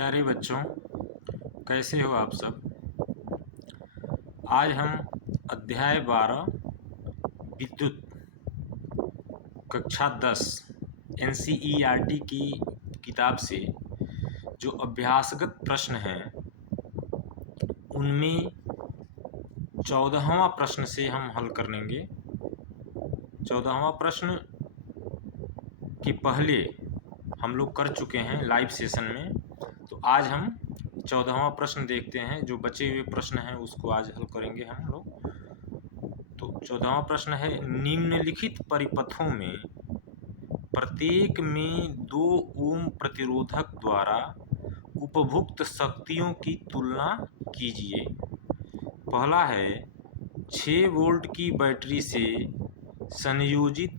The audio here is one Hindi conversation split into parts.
प्यारे बच्चों, कैसे हो आप सब। आज हम अध्याय 12 विद्युत कक्षा 10 NCERT की किताब से जो अभ्यासगत प्रश्न हैं उनमें 14वां प्रश्न से हम हल करेंगे। 14वां प्रश्न के पहले हम लोग कर चुके हैं लाइव सेशन में, तो आज हम 14वां प्रश्न देखते हैं। जो बचे हुए प्रश्न हैं उसको आज हल करेंगे हम लोग। तो 14वां प्रश्न है, निम्नलिखित परिपथों में प्रत्येक में 2 ओम प्रतिरोधक द्वारा उपभुक्त शक्तियों की तुलना कीजिए। पहला है 6 वोल्ट की बैटरी से संयोजित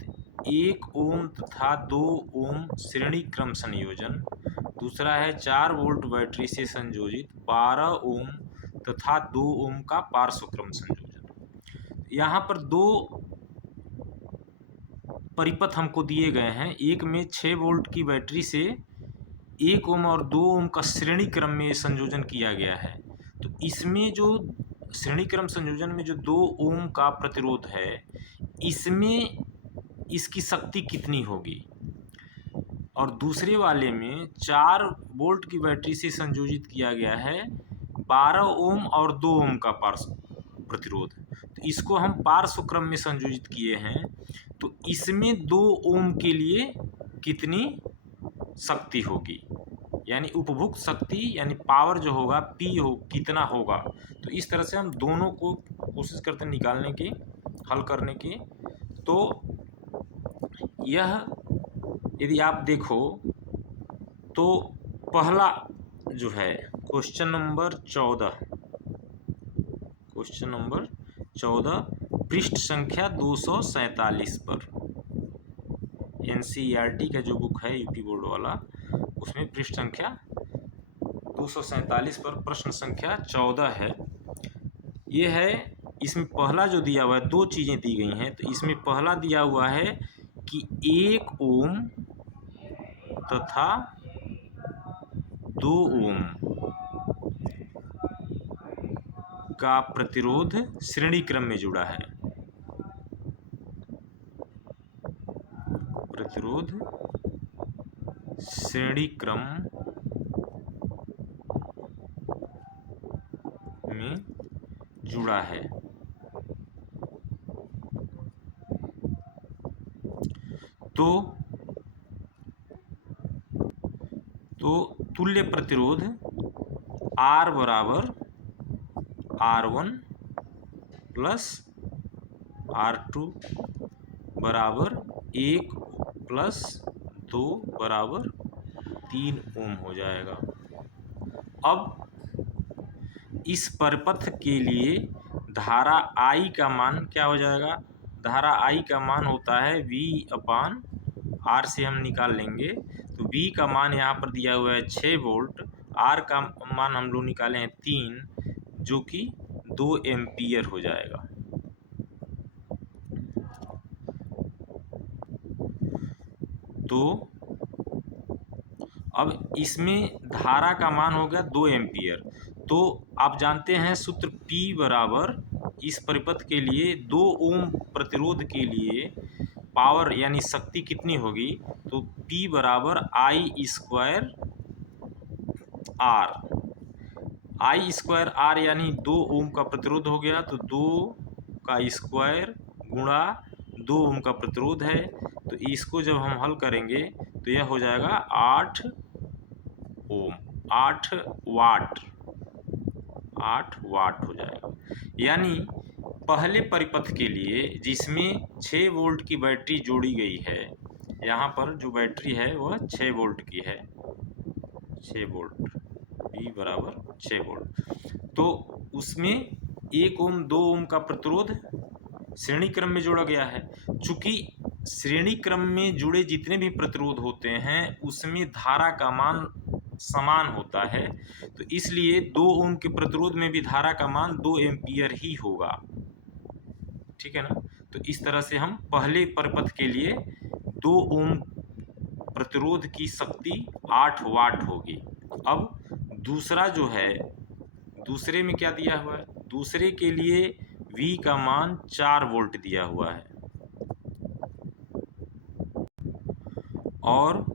1 ओम तथा 2 ओम श्रेणी क्रम संयोजन। दूसरा है 4 वोल्ट बैटरी से संयोजित 12 ओम तथा 2 ओम का पार्श्व क्रम संयोजन। यहाँ पर 2 परिपथ हमको दिए गए हैं। एक में 6 वोल्ट की बैटरी से 1 ओम और 2 ओम का श्रेणी क्रम में संयोजन किया गया है। तो इसमें जो श्रेणी क्रम संयोजन में जो 2 ओम का प्रतिरोध है, इसमें इसकी शक्ति कितनी होगी। और दूसरे वाले में 4 वोल्ट की बैटरी से संयोजित किया गया है 12 ओम और 2 ओम का पार्श्व प्रतिरोध। तो इसको हम पार्श्व क्रम में संयोजित किए हैं, तो इसमें 2 ओम के लिए कितनी शक्ति होगी, यानी उपभुक्त शक्ति यानी पावर जो होगा P हो कितना होगा। तो इस तरह से हम दोनों को कोशिश करते हैं निकालने की, हल करने की। तो यह यदि आप देखो तो पहला जो है क्वेश्चन नंबर 14 पृष्ठ संख्या 247 पर NCERT का जो बुक है यूपी बोर्ड वाला, उसमें पृष्ठ संख्या 247 पर प्रश्न संख्या 14 है। ये है, इसमें पहला जो दिया हुआ है 2 चीज़ें दी गई हैं। तो इसमें पहला दिया हुआ है कि 1 ओम तथा 2 ओम का प्रतिरोध श्रेणी क्रम में जुड़ा है। प्रतिरोध श्रेणी क्रम में जुड़ा है। तो तुल्य प्रतिरोध R बराबर R1 प्लस R2 बराबर 1 प्लस 2 बराबर 3 ओम हो जाएगा। अब इस परिपथ के लिए धारा I का मान क्या हो जाएगा। धारा I का मान होता है V/R से हम निकाल लेंगे। तो V का मान यहाँ पर दिया हुआ है 6 वोल्ट, R का मान हम लोग निकाले हैं 3, जो कि 2 एम्पियर हो जाएगा। तो अब इसमें धारा का मान हो गया 2 एम्पियर। तो आप जानते हैं सूत्र P बराबर इस परिपथ के लिए 2 ओम प्रतिरोध के लिए पावर यानी शक्ति कितनी होगी। तो P बराबर I² R। I² R यानी 2 ओम का प्रतिरोध हो गया, तो 2 का स्क्वायर गुणा 2 ओम का प्रतिरोध है। तो इसको जब हम हल करेंगे तो यह हो जाएगा 8 ओम, 8 वाट हो जाएगा। यानी पहले परिपथ के लिए जिसमें 6 वोल्ट की बैटरी जोड़ी गई है, यहाँ पर जो बैटरी है वह 6 वोल्ट की है, 6 वोल्ट, V बराबर 6 वोल्ट। तो उसमें 1 ओम 2 ओम का प्रतिरोध श्रेणी क्रम में जोड़ा गया है। चूंकि श्रेणी क्रम में जुड़े जितने भी प्रतिरोध होते हैं उसमें धारा का मान समान होता है, तो इसलिए 2 ओम के प्रतिरोध में भी धारा का मान 2 एम्पियर ही होगा। ठीक है ना। तो इस तरह से हम पहले परिपथ के लिए 2 ओम प्रतिरोध की शक्ति 8 वाट होगी। अब दूसरा जो है, दूसरे में क्या दिया हुआ है, दूसरे के लिए V का मान 4 वोल्ट दिया हुआ है और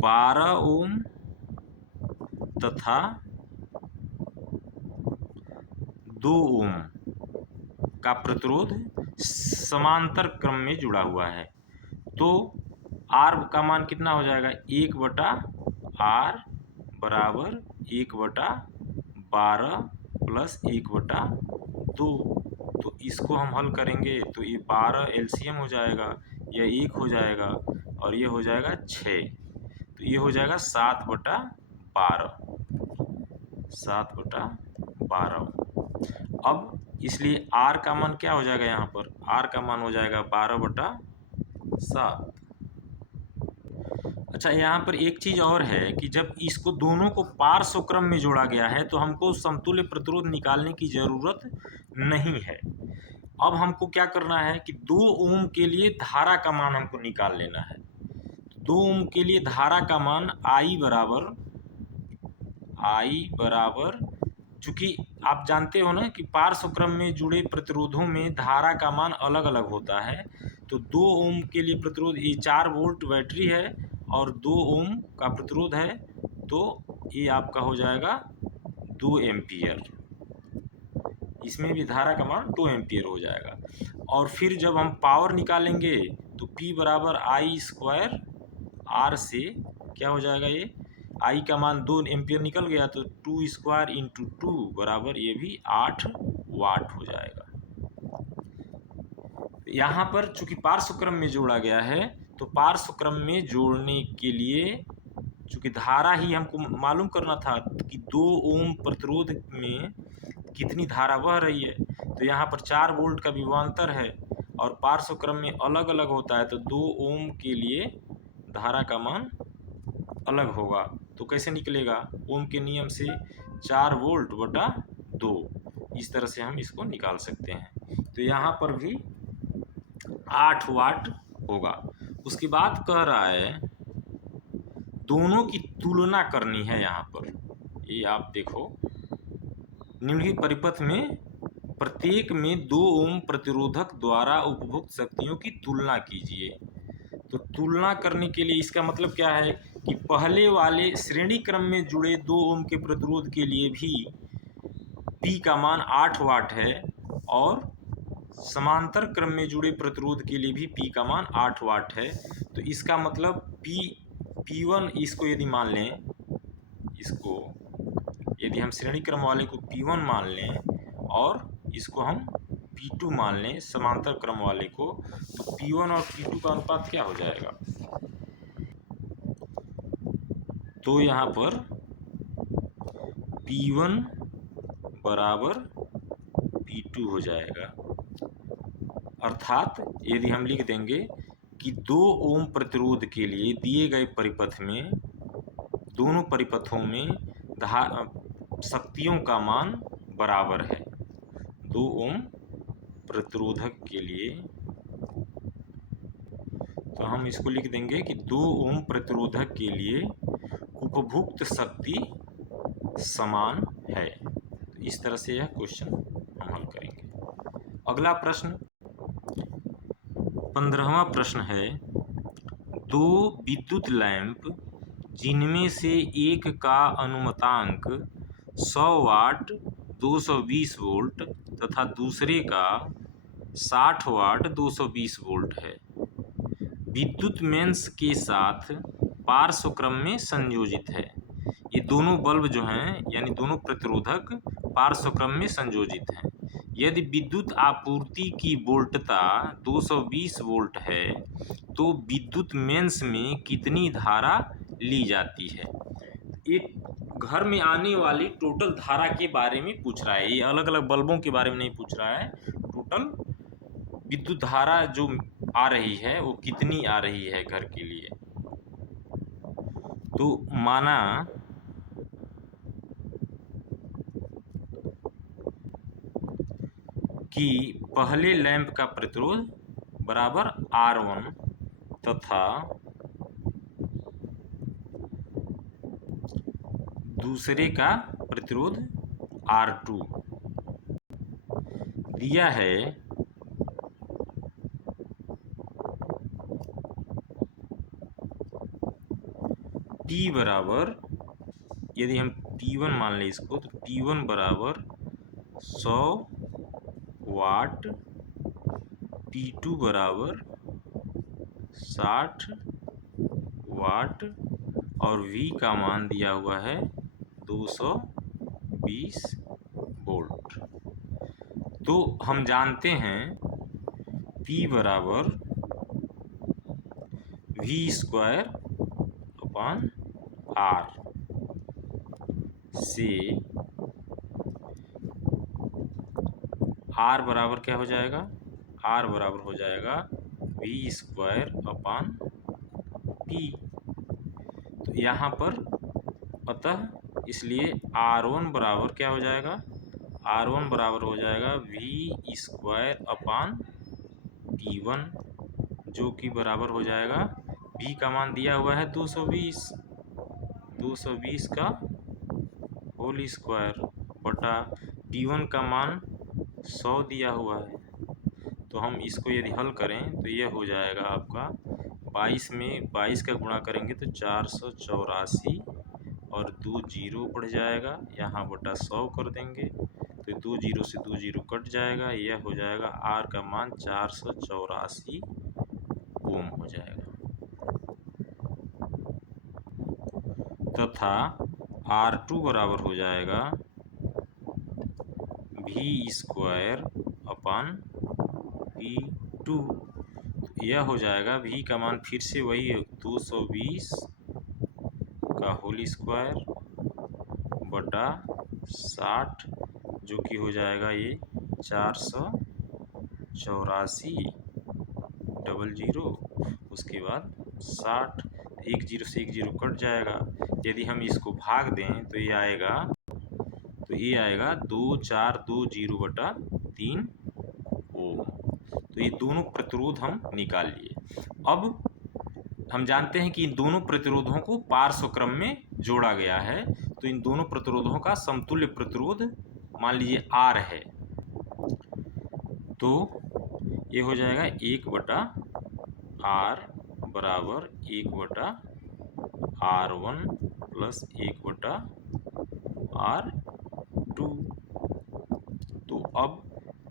12 ओम तथा 2 ओम का प्रतिरोध समांतर क्रम में जुड़ा हुआ है। तो R का मान कितना हो जाएगा, 1/R बराबर 1/12 प्लस 1/2। तो इसको हम हल करेंगे तो ये 12 एलसीएम हो जाएगा, यह 1 हो जाएगा और ये हो जाएगा 6। तो ये हो जाएगा 7/12, 7/12। अब इसलिए R का मान क्या हो जाएगा, यहाँ पर R का मान हो जाएगा 12/7। अच्छा, यहाँ पर एक चीज़ और है कि जब इसको दोनों को पार्श्व क्रम में जोड़ा गया है तो हमको समतुल्य प्रतिरोध निकालने की ज़रूरत नहीं है। अब हमको क्या करना है कि 2 ओम के लिए धारा का मान हमको निकाल लेना है। 2 ओम के लिए धारा का मान I बराबर, चूँकि आप जानते हो ना कि पार्श्व क्रम में जुड़े प्रतिरोधों में धारा का मान अलग अलग होता है। तो 2 ओम के लिए प्रतिरोध, ये 4 वोल्ट बैटरी है और 2 ओम का प्रतिरोध है, तो ये आपका हो जाएगा 2 एम्पियर। इसमें भी धारा का मान 2 एम्पियर हो जाएगा। और फिर जब हम पावर निकालेंगे तो P बराबर I² R से क्या हो जाएगा, ये I का मान 2 एम्पियर निकल गया तो 2² × 2 बराबर ये भी 8 वाट हो जाएगा। यहाँ पर चूंकि पार्श्व क्रम में जोड़ा गया है तो पार्श्व क्रम में जोड़ने के लिए चूंकि धारा ही हमको मालूम करना था कि 2 ओम प्रतिरोध में कितनी धारा बह रही है, तो यहाँ पर 4 वोल्ट का विभवांतर है और पार्श्व क्रम में अलग अलग होता है, तो 2 ओम के लिए धारा का मान अलग होगा। तो कैसे निकलेगा, ओम के नियम से 4 वोल्ट बटा 2, इस तरह से हम इसको निकाल सकते हैं। तो यहाँ पर भी 8 वाट होगा। उसके बाद कह रहा है दोनों की तुलना करनी है। यहाँ पर ये आप देखो, निम्नलिखित परिपथ में प्रत्येक में 2 ओम प्रतिरोधक द्वारा उपभोक्त शक्तियों की तुलना कीजिए। तो तुलना करने के लिए इसका मतलब क्या है कि पहले वाले श्रेणी क्रम में जुड़े 2 ओम के प्रतिरोध के लिए भी P का मान 8 वाट है और समांतर क्रम में जुड़े प्रतिरोध के लिए भी P का मान 8 वाट है। तो इसका मतलब P1 इसको यदि मान लें, इसको यदि हम श्रेणी क्रम वाले को P1 मान लें और इसको हम P2 मान लें समांतर क्रम वाले को, तो P1 और P2 का अनुपात क्या हो जाएगा, तो यहाँ पर P1 बराबर P2 हो जाएगा। अर्थात यदि हम लिख देंगे कि 2 ओम प्रतिरोध के लिए दिए गए परिपथ में दोनों परिपथों में शक्तियों का मान बराबर है। 2 ओम प्रतिरोधक के लिए तो हम इसको लिख देंगे कि 2 ओम प्रतिरोधक के लिए उपभुक्त शक्ति समान है। तो इस तरह से यह क्वेश्चन हम हल करेंगे। अगला प्रश्न 15वां प्रश्न है, 2 विद्युत लैंप जिनमें से एक का अनुमतांक 100 वाट 220 वोल्ट तथा दूसरे का 60 वाट 220 वोल्ट है, विद्युत मेंस के साथ पार्श्व क्रम में संयोजित है। ये दोनों बल्ब जो हैं यानी दोनों प्रतिरोधक पार्श्व क्रम में संयोजित हैं। यदि विद्युत आपूर्ति की वोल्टता 220 वोल्ट है तो विद्युत मेंस में कितनी धारा ली जाती है। एक घर में आने वाली टोटल धारा के बारे में पूछ रहा है, ये अलग अलग बल्बों के बारे में नहीं पूछ रहा है, टोटल विद्युत धारा जो आ रही है वो कितनी आ रही है घर के लिए। तो माना कि पहले लैंप का प्रतिरोध बराबर R1 तथा दूसरे का प्रतिरोध R2 दिया है T बराबर, यदि हम T1 मान लें इसको, तो T1 बराबर 100 वाट, T2 बराबर 60 वाट और V का मान दिया हुआ है 220 वोल्ट। तो हम जानते हैं P बराबर V² अपॉन R से R बराबर क्या हो जाएगा? R बराबर हो जाएगा V² अपॉन P। तो यहाँ पर अतः इसलिए R1 बराबर क्या हो जाएगा? R1 बराबर हो जाएगा V² अपॉन P1, जो कि बराबर हो जाएगा, V का मान दिया हुआ है 220 का होल स्क्वायर बटा P1 का मान 100 दिया हुआ है। तो हम इसको यदि हल करें तो यह हो जाएगा आपका 22 में 22 का गुणा करेंगे तो 484 और 2 जीरो बढ़ जाएगा, यहाँ बटा 100 कर देंगे तो 2 जीरो से 2 जीरो कट जाएगा, यह हो जाएगा R का मान 484 ओम हो जाएगा तथा R2 बराबर हो जाएगा V² अपॉन P2। तो यह हो जाएगा V का मान फिर से वही है 220 का होल स्क्वायर बटा 60, जो कि हो जाएगा ये 484 उसके बाद 60, एक जीरो से एक जीरो कट जाएगा। यदि हम इसको भाग दें तो ये आएगा 2420 बटा 3 ओम। तो ये दोनों प्रतिरोध हम निकाल लिए। अब हम जानते हैं कि इन दोनों प्रतिरोधों को पार्श्व क्रम में जोड़ा गया है, तो इन दोनों प्रतिरोधों का समतुल्य प्रतिरोध मान लीजिए R है, तो ये हो जाएगा 1/R बराबर 1/R1 प्लस 1/R2। तो अब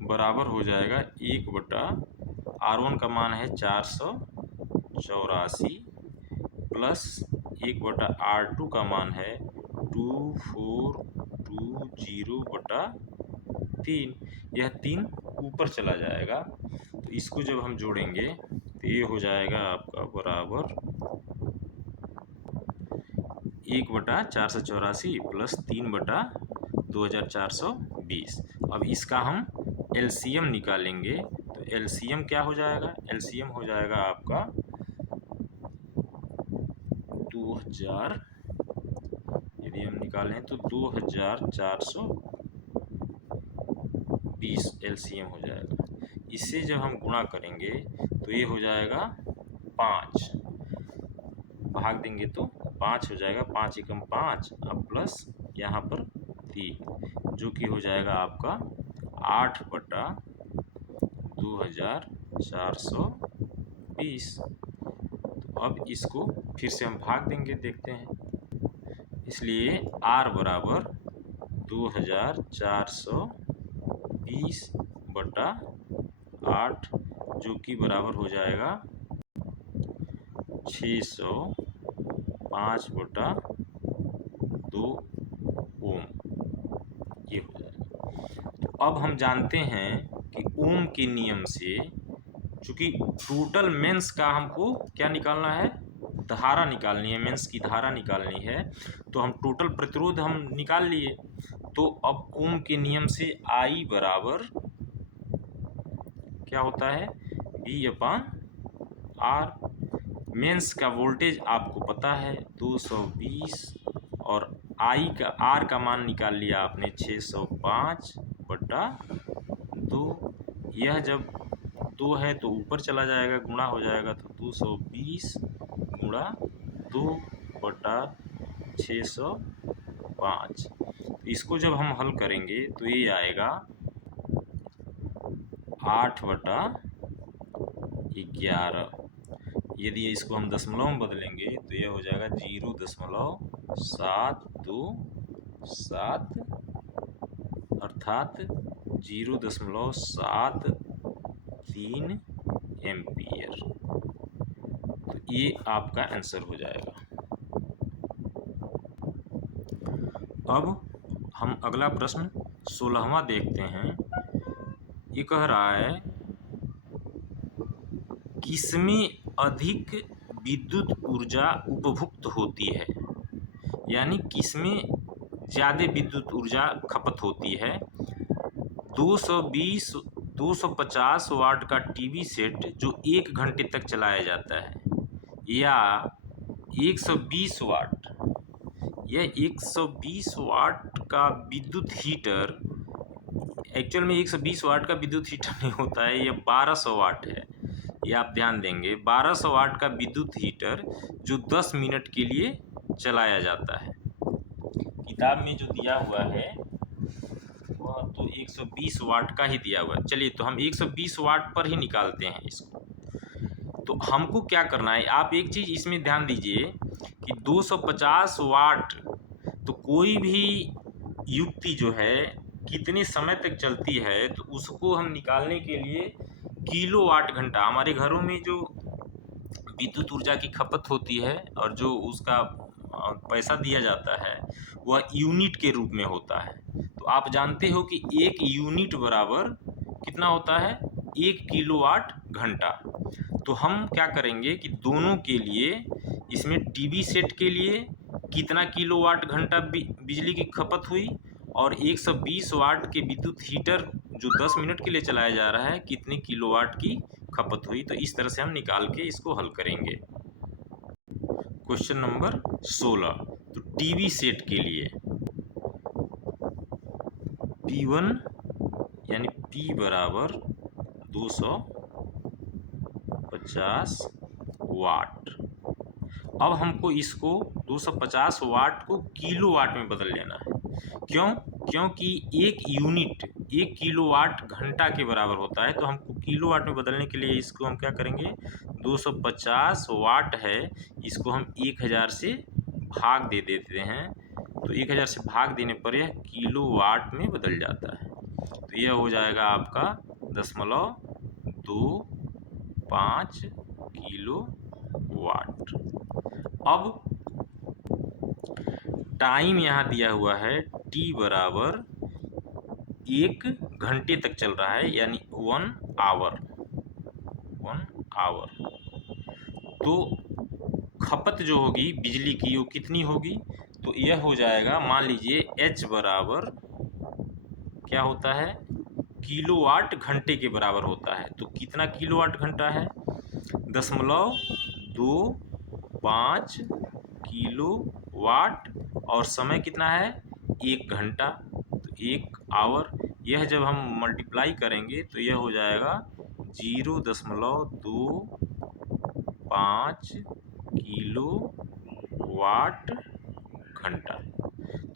बराबर हो जाएगा 1/R1 का मान है 484 प्लस 1/R2 का मान है 2420/3। यह 3 ऊपर चला जाएगा, तो इसको जब हम जोड़ेंगे तो ये हो जाएगा आपका बराबर 1/484 प्लस 3/2420। अब इसका हम LCM निकालेंगे, तो LCM क्या हो जाएगा? LCM हो जाएगा आपका 2000, यदि हम निकालें तो 2420 LCM हो जाएगा। इससे जब हम गुणा करेंगे तो ये हो जाएगा 5, भाग देंगे तो 5 हो जाएगा, 5 एकम 5 अब प्लस यहाँ पर 3, जो कि हो जाएगा आपका 8/2420। तो अब इसको फिर से हम भाग देंगे, देखते हैं। इसलिए R बराबर 2420/8, जो कि बराबर हो जाएगा 605/2 ओम, ये हो जाएगा। तो अब हम जानते हैं कि ओम के नियम से, चूँकि टोटल मेंस का हमको क्या निकालना है? धारा निकालनी है, मेंस की धारा निकालनी है, तो हम टोटल प्रतिरोध हम निकाल लिए। तो अब ओम के नियम से I बराबर क्या होता है? V/R। मेंस का वोल्टेज आपको पता है 220 और R का मान निकाल लिया आपने 605/2। यह जब 2 है तो ऊपर चला जाएगा, गुणा हो जाएगा, तो 220 गुणा 2/605 5। इसको जब हम हल करेंगे तो ये आएगा 8/11। यदि इसको हम दशमलव में बदलेंगे तो यह हो जाएगा 0.727, अर्थात 0.73 एम्पियर। तो ये आपका आंसर हो जाएगा। अब हम अगला प्रश्न 16वां देखते हैं। ये कह रहा है किसमें अधिक विद्युत ऊर्जा उपभुक्त होती है, यानी किसमें ज़्यादा विद्युत ऊर्जा खपत होती है। 250 वाट का टीवी सेट जो 1 घंटे तक चलाया जाता है, या 120 वाट, यह 120 वाट का विद्युत हीटर, एक्चुअल में 120 वाट का विद्युत हीटर नहीं होता है, यह 1200 वाट है। ये आप ध्यान देंगे, 1200 वाट का विद्युत हीटर जो 10 मिनट के लिए चलाया जाता है। किताब में जो दिया हुआ है वह तो 120 वाट का ही दिया हुआ है। चलिए तो हम 120 वाट पर ही निकालते हैं इसको। तो हमको क्या करना है, आप एक चीज़ इसमें ध्यान दीजिए कि 250 वाट, तो कोई भी युक्ति जो है कितने समय तक चलती है, तो उसको हम निकालने के लिए किलोवाट घंटा, हमारे घरों में जो विद्युत ऊर्जा की खपत होती है और जो उसका पैसा दिया जाता है वह यूनिट के रूप में होता है। तो आप जानते हो कि 1 यूनिट बराबर कितना होता है, 1 किलोवाट घंटा। तो हम क्या करेंगे कि दोनों के लिए, इसमें टीवी सेट के लिए कितना किलोवाट घंटा बिजली की खपत हुई, और 120 वाट के विद्युत हीटर जो 10 मिनट के लिए चलाया जा रहा है कितने किलोवाट की खपत हुई। तो इस तरह से हम निकाल के इसको हल करेंगे। क्वेश्चन नंबर 16, तो टीवी सेट के लिए P1 यानी P बराबर 250 वाट। अब हमको इसको 250 वाट को किलोवाट में बदल लेना है। क्यों? क्योंकि एक यूनिट 1 किलोवाट घंटा के बराबर होता है। तो हमको किलोवाट में बदलने के लिए इसको हम क्या करेंगे, 250 वाट है, इसको हम 1000 से भाग दे देते हैं। तो 1000 से भाग देने पर यह किलोवाट में बदल जाता है। तो यह हो जाएगा आपका 0.25 किलो वाट। अब टाइम यहाँ दिया हुआ है T बराबर 1 घंटे तक चल रहा है, यानी 1 आवर। तो खपत जो होगी बिजली की वो कितनी होगी, तो यह हो जाएगा, मान लीजिए H बराबर क्या होता है, किलोवाट घंटे के बराबर होता है। तो कितना किलोवाट घंटा है, 0.25 किलो वाट, और समय कितना है, 1 घंटा, तो 1 आवर। यह जब हम मल्टीप्लाई करेंगे तो यह हो जाएगा 0.25 किलो वाट घंटा।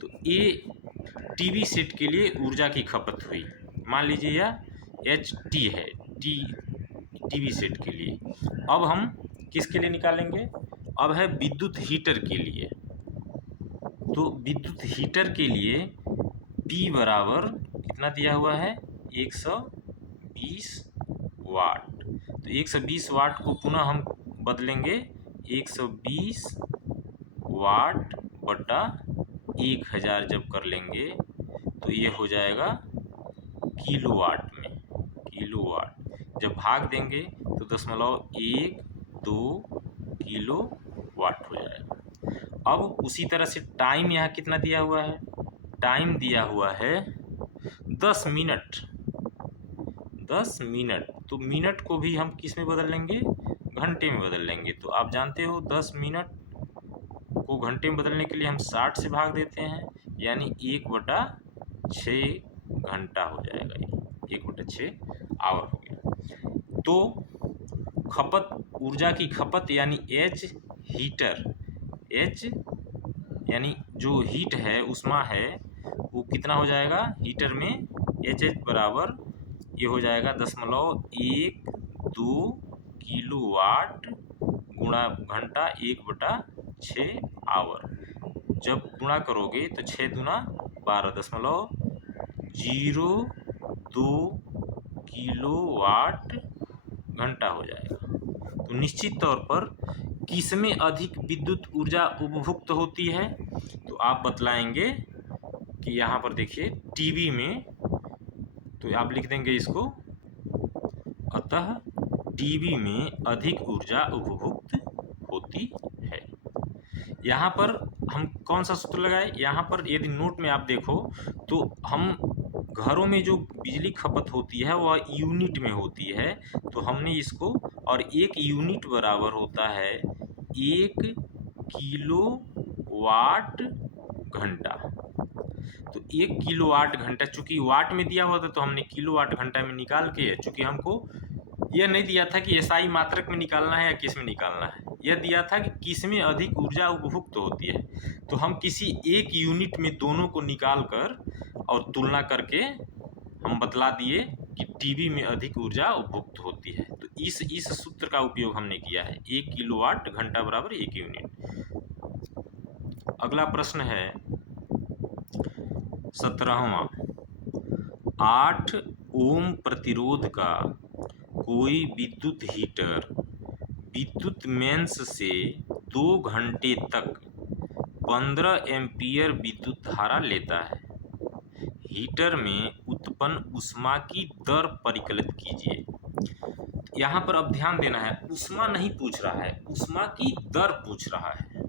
तो ये टीवी सेट के लिए ऊर्जा की खपत हुई। मान लीजिए यह HT है, टीवी सेट के लिए। अब हम किसके लिए निकालेंगे, अब है विद्युत हीटर के लिए। तो विद्युत हीटर के लिए P बराबर कितना दिया हुआ है, 120 वाट। तो 120 वाट को पुनः हम बदलेंगे 120 वाट बटा 1000 जब कर लेंगे तो ये हो जाएगा किलोवाट में। किलोवाट जब भाग देंगे तो 0.12 किलो वाट हो जाएगा। अब उसी तरह से टाइम यहाँ कितना दिया हुआ है, टाइम दिया हुआ है 10 मिनट। 10 मिनट, तो मिनट को भी हम किस में बदल लेंगे, घंटे में बदल लेंगे। तो आप जानते हो 10 मिनट को घंटे में बदलने के लिए हम 60 से भाग देते हैं, यानी 1/6 घंटा हो जाएगा। ये 1/6 आवर हो गया। तो खपत, ऊर्जा की खपत यानी H हीटर, H यानी जो हीट है, उष्मा है, वो कितना हो जाएगा हीटर में, एच एच बराबर ये हो जाएगा 0.12 किलोवाट गुणा घंटा 1/6 आवर। जब गुणा करोगे तो 6 दूना 12.02 किलोवाट घंटा हो जाएगा। तो निश्चित तौर पर किसमें अधिक विद्युत ऊर्जा उपभुक्त होती है, तो आप बतलाएंगे कि यहाँ पर देखिए टीवी में, तो आप लिख देंगे इसको, अतः टीवी में अधिक ऊर्जा उपभुक्त होती है। यहाँ पर हम कौन सा सूत्र लगाए, यहाँ पर यदि नोट में आप देखो तो हम घरों में जो बिजली खपत होती है वह यूनिट में होती है, तो हमने इसको, और एक यूनिट बराबर होता है 1 किलोवाट घंटा। तो 1 किलोवाट घंटा, चूंकि वाट में दिया हुआ था तो हमने किलोवाट घंटा में निकाल के, चूंकि हमको यह नहीं दिया था कि एसआई मात्रक में निकालना है या किस में निकालना है, यह दिया था कि किस में अधिक ऊर्जा उपभुक्त होती है, तो हम किसी एक यूनिट में दोनों को निकाल कर और तुलना करके हम बतला दिए कि टीवी में अधिक ऊर्जा उपभुक्त होती है। तो इस सूत्र का उपयोग हमने किया है, 1 किलोवाट घंटा बराबर 1 यूनिट। अगला प्रश्न है 17वां, 8 ओम प्रतिरोध का कोई विद्युत हीटर विद्युत मेंस से 2 घंटे तक 15 एम्पीयर विद्युत धारा लेता है। हीटर में उत्पन्न ऊष्मा की दर परिकलित कीजिए। यहाँ पर अब ध्यान देना है, ऊष्मा नहीं पूछ रहा है, ऊष्मा की दर पूछ रहा है।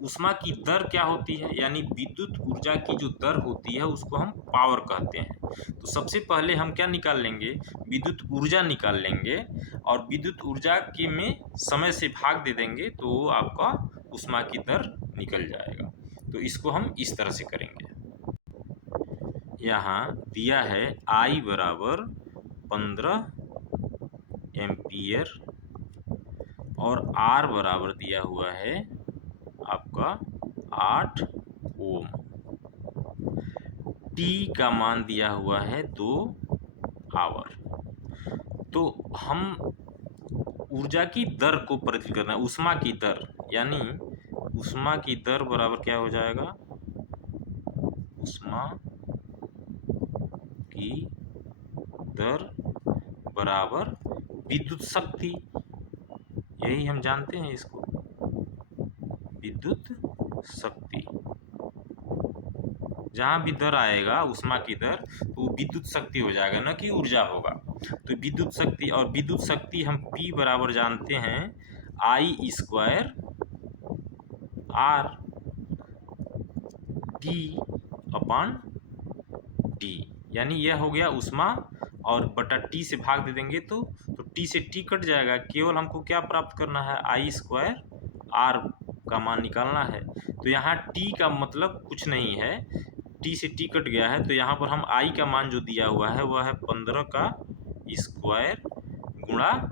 ऊष्मा की दर क्या होती है, यानी विद्युत ऊर्जा की जो दर होती है उसको हम पावर कहते हैं। तो सबसे पहले हम क्या निकाल लेंगे, विद्युत ऊर्जा निकाल लेंगे, और विद्युत ऊर्जा के में समय से भाग दे देंगे तो आपका ऊष्मा की दर निकल जाएगा। तो इसको हम इस तरह से करेंगे। यहाँ दिया है I बराबर 15 एम्पियर और R बराबर दिया हुआ है आपका 8 ओम। T का मान दिया हुआ है 2 आवर। तो हम ऊर्जा की दर को परिकलित करना है, ऊष्मा की दर, यानी ऊष्मा की दर बराबर क्या हो जाएगा, ऊष्मा की दर बराबर विद्युत शक्ति, यही हम जानते हैं इसको, विद्युत शक्ति। जहाँ भी दर आएगा ऊष्मा की दर, तो वो विद्युत शक्ति हो जाएगा, न कि ऊर्जा होगा। तो विद्युत शक्ति, और विद्युत शक्ति हम P बराबर जानते हैं I square R T upon T, यानी यह हो गया ऊष्मा, और बटा T से भाग दे देंगे तो T से T कट जाएगा, केवल हमको क्या प्राप्त करना है, I स्क्वायर R का मान निकालना है। तो यहाँ T का मतलब कुछ नहीं है, T से T कट गया है, तो यहाँ पर हम I का मान जो दिया हुआ है वह है 15 का स्क्वायर गुणा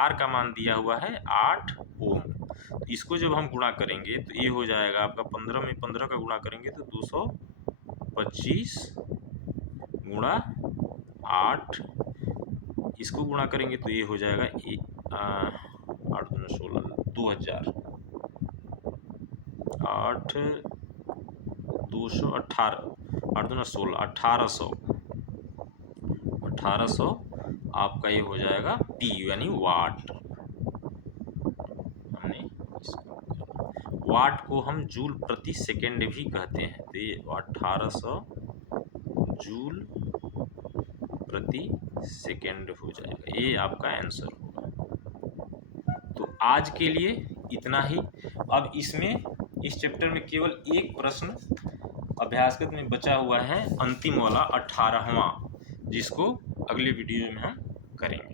R का मान दिया हुआ है 8 ओम। तो इसको जब हम गुणा करेंगे तो ये हो जाएगा आपका 15 में 15 का गुणा करेंगे तो 225 गुणा 8, इसको गुणा करेंगे तो ये हो जाएगा 8 दूना 16, 2000, 8 218, 8 दूना 16, 1800 आपका ये हो जाएगा P यानी वाट। हमने वाट को हम जूल प्रति सेकेंड भी कहते हैं, तो ये 1800 जूल प्रति सेकेंड हो जाएगा, ये आपका आंसर होगा। तो आज के लिए इतना ही। अब इसमें इस चैप्टर में केवल एक प्रश्न अभ्यासगत में बचा हुआ है, अंतिम वाला 18वां, जिसको अगले वीडियो में हम करेंगे।